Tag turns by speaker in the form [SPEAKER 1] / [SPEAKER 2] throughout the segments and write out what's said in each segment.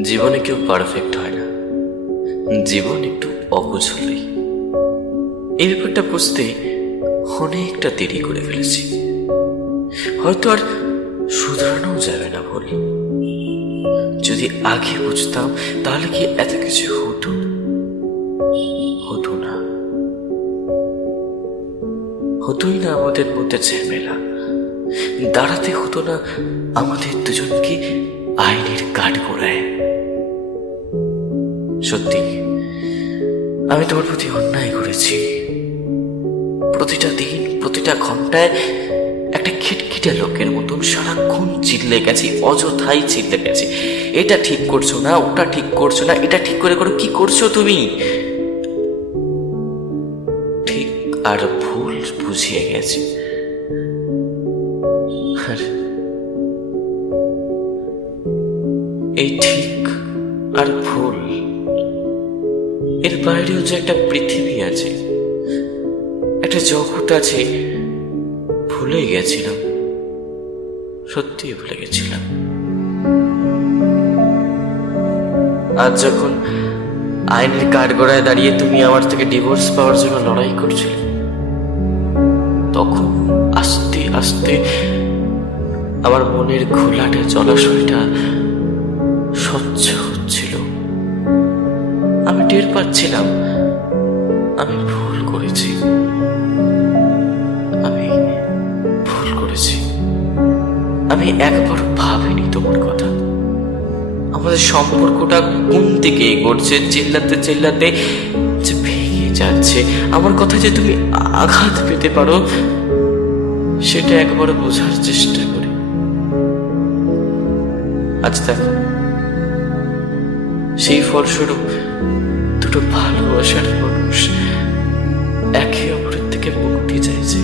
[SPEAKER 1] জীবনে কেউ পারফেক্ট হয় না। জীবন একটু অবুঝ হলেই এই ব্যাপারটা বুঝতে অনেকটা দেরি করে ফেলেছি। হয়তো আর শুধরানোও যাবে না ভুল। যদি আগে বুঝতাম, তাহলে কি এত কিছু হতো? হতো না। হতোই না আমাদের মধ্যে ঝামেলা। দাঁড়াতে হতো না আমাদের দুজনকে আইনের কাঠ গোড়ায় সত্যি, আমি তোমার প্রতি অন্যায় করেছি। প্রতিটা দিন, প্রতিটা ঘন্টায় একটা খিটখিটে লোকের মতন সারাক্ষণ চিল্লে গেছি, অযথাই চিল্লে গেছি। এটা ঠিক করছ না, ওটা ঠিক করছ না, এটা ঠিক করে করো, কি করছ তুমি? ঠিক আর ভুল বুঝিয়ে গেছি। এই ঠিক আর ভুল এর বাইরেও যে একটা পৃথিবী আছে, একটা জগৎ আছে, ভুলে গেছিলাম। সত্যি ভুলে গেছিলাম। আজ যখন আইনের কাঠগড়ায় দাঁড়িয়ে তুমি আমার থেকে ডিভোর্স পাওয়ার জন্য লড়াই করছিলে, তখন আস্তে আস্তে আমার মনের ঘোলাটে জলাশয়টা পাচ্ছিলাম আমি ভুল করেছি। আমি ভুল করেছি। আমি একবার ভাবিনি তোমার কথা। আমাদের সম্পর্কটা কোন দিকে এগোচ্ছে, চিল্লাতে চিল্লাতে যে ভেঙে যাচ্ছে। আমার কথা যে তুমি আঘাত পেতে পারো, সেটা একবার বোঝার চেষ্টা করি। আজ দেখো, সেই ফলস্বরূপ দুটো ভালোবাসার মানুষ একে অপরের থেকে মুক্তি চাইছে।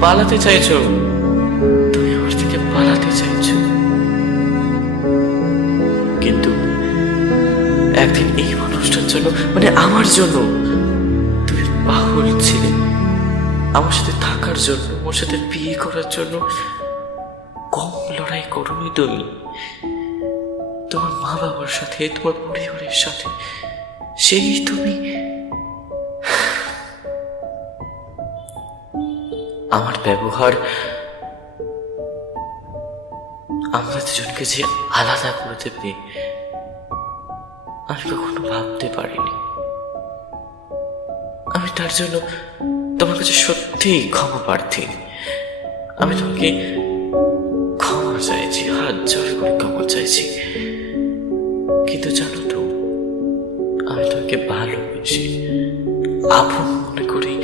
[SPEAKER 1] পালাতে চাইছো? তুমি আমার থেকে পালাতে চাইছো। কিন্তু একদিন এই মানুষটার জন্য মানে আমার জন্য, তুমি পাগল ছিলে। আমার সাথে থাকার জন্য, আমার সাথে বিয়ে করার জন্য কম লড়াই করোনি তুমি। তোমার মা বাবার সাথে, তোমার পরিবারের সাথে, সেই তুমি আমার ব্যবহার, আমরা দুজনকে যে আলাদা করে দেবে, আমি কখনো ভাবতে পারিনি। আমি তার জন্য তোমার কাছে সত্যিই ক্ষমা প্রার্থী আমি তোমাকে কিন্তু জানো তো। আমি তোমাকে ভালোবেসে আপন মনে করি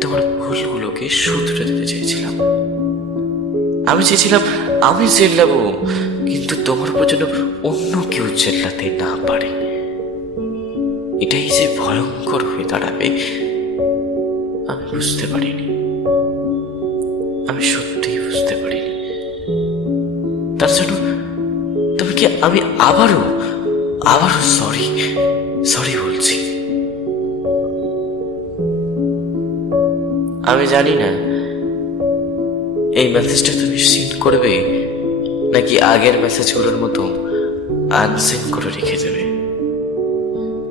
[SPEAKER 1] তোমার ভুলগুলোকে শুধরে দিতে চেয়েছিলাম। আমি চেয়েছিলাম, আমি চেল্লাবো, কিন্তু তোমার উপর অন্য কেউ চেল্লাতে না পারে। এটাই যে ভয়ঙ্কর হয়ে দাঁড়াবে, আমি বুঝতে পারিনি। আমি সত্যিই বুঝতে পারিনি। তার জন্য তবে কি আমি আবারও আবারও সরি সরি বলছি। আমি জানি না, এই মেসেজটা তুমি সিন করবে নাকি আগের মেসেজগুলোর মতো আনসিন করে রেখে দেবে।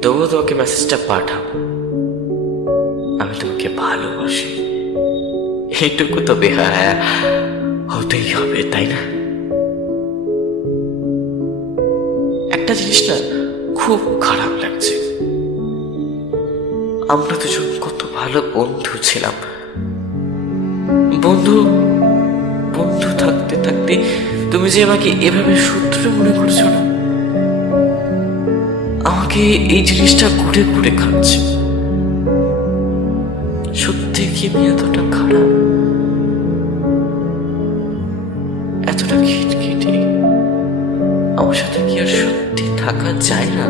[SPEAKER 1] তবুও তোমাকে মেসেজটা পাঠাবো। আমি তোমাকে ভালোবাসি। এইটুকু তো বেহায়া হতেই হবে, তাই না? একটা জিনিস না খুব খারাপ লাগছে। আমরা দুজন কত ভালো বন্ধু ছিলাম। বন্ধু বন্ধু থাকতে থাকতে তুমি যে আমাকে এভাবে সূত্র মনে করছ না, আমাকে এই জিনিসটা ঘুরে ঘুরে খাচ্ছে। সত্যি কি এতটা খারাপ? এতটা খিটখিটে আমার সাথে কি আর সত্যি থাকা যায় না?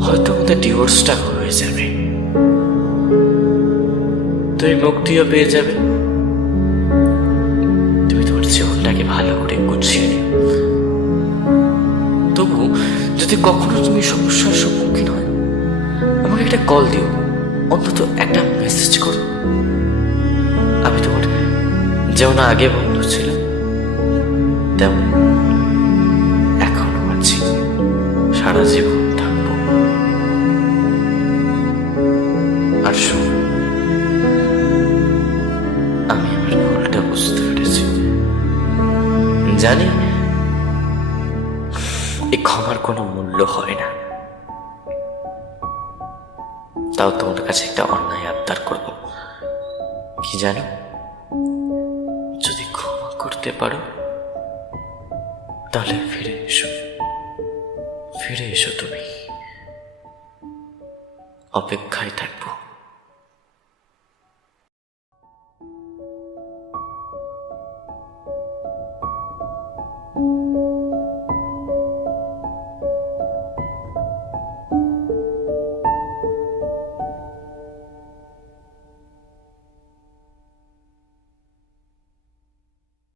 [SPEAKER 1] হয়তো আমাদের ডিভোর্সটা হয়ে যাবে। তুমি মুক্তিও পেয়ে যাবে। তুমি তোমার জীবনটাকে ভালো করে গুছিয়ে নিও। তবু যদি কখনো তুমি সমস্যার সম্মুখীন হয়, আমাকে একটা কল দিও। অন্তত একটা মেসেজ করো। আমি তোমার যেমন আগে বন্ধু ছিল তেমন এখনও আছি। সারা জীবন আমি আমার ভুলটা বুঝতে পেরেছি। জানি এই ক্ষমার কোনো মূল্য হয় না। তাও তোমার কাছে একটা অন্যায় আবদার করব। কি জানো? যদি ক্ষমা করতে পারো তাহলে ফিরে এসো। ফিরে এসো তুমি। অপেক্ষায় থাকব।